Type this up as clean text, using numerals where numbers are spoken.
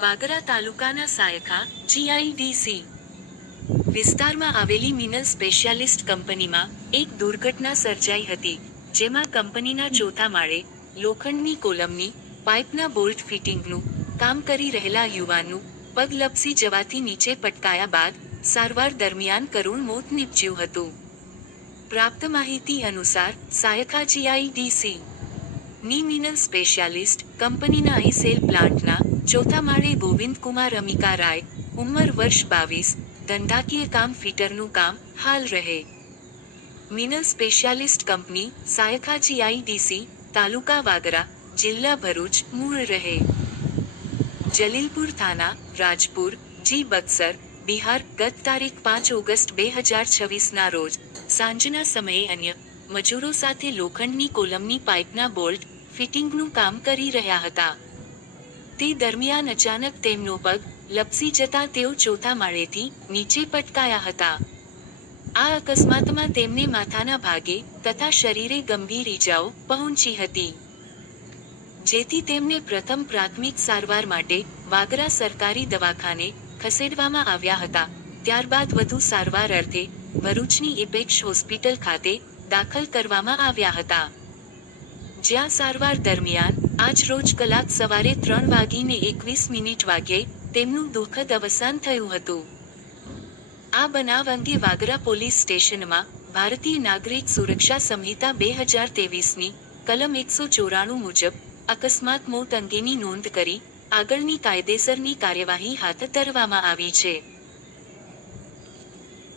વાગરા તાલુકાના સાયખા જીઆઈડીસી વિસ્તારમાં આવેલી મિનલ સ્પેશિયાલિસ્ટ કંપનીમાં એક દુર્ઘટના સર્જાઈ હતી, જેમાં કંપનીના ચોથા માળે લોખંડની કોલમની પાઇપના બોલ્ટ ફિટિંગનું કામ કરી રહેલા યુવાનનું પગ લપસી જવાથી નીચે પટકાયા બાદ સારવાર દરમિયાન કરુણ મોત નીપજ્યું હતું. પ્રાપ્ત માહિતી અનુસાર સાયખા જીઆઈડીસી ની મિનલ સ્પેશિયાલિસ્ટ કંપનીના આઈસેલ પ્લાન્ટના ચોથા માળે ગોવિંદકુમાર અમિકા રાય, ઉંમર વર્ષ 22, ધંધાકીય કામ ફિટરનું કામ હાલ રહે. Minal specialist company Saykha GIDC, taluka Vagra, જિલ્લા ભરૂચ, મૂળ રહે જલીલપુર થાના, રાજપુર, જી બક્સર, બિહાર. ગત તારીખ 5 ઓગસ્ટ 2026ના રોજ સાંજના સમયે અન્ય મજૂરો સાથે લોખંડની કોલમની પાઇપના બોલ્ટ ફિટિંગનું કામ કરી રહ્યા હતા. તે દરમિયાન અચાનક તેમનો પગ લપસી જતા તેઓ ચોથા માળેથી નીચે પટકાયા હતા. આ અકસ્માતમાં તેમને માથાના ભાગે તથા શરીરે ગંભીર ઈજાઓ પહોંચી હતી, જેથી તેમને પ્રથમ પ્રાથમિક સારવાર માટે વાગરા સરકારી દવાખાને ખસેડવામાં આવ્યા હતા. ત્યારબાદ વધુ સારવાર અર્થે ભરૂચની એપેક્સ હોસ્પિટલ ખાતે દાખલ કરવામાં આવ્યા હતા, જ્યાં સારવાર દરમિયાન આજ રોજ કલાક સવારે 3:21 વાગ્યે તેમનું દુઃખદ અવસાન થયું હતું. આ બનાવ અંગે વાગરા પોલીસ સ્ટેશનમાં ભારતીય નાગરિક સુરક્ષા સંહિતા 2023ની કલમ 194 મુજબ અકસ્માત મોત અંગેની નોંધ કરી આગળની કાયદેસરની કાર્યવાહી હાથ ધરવામાં આવી છે.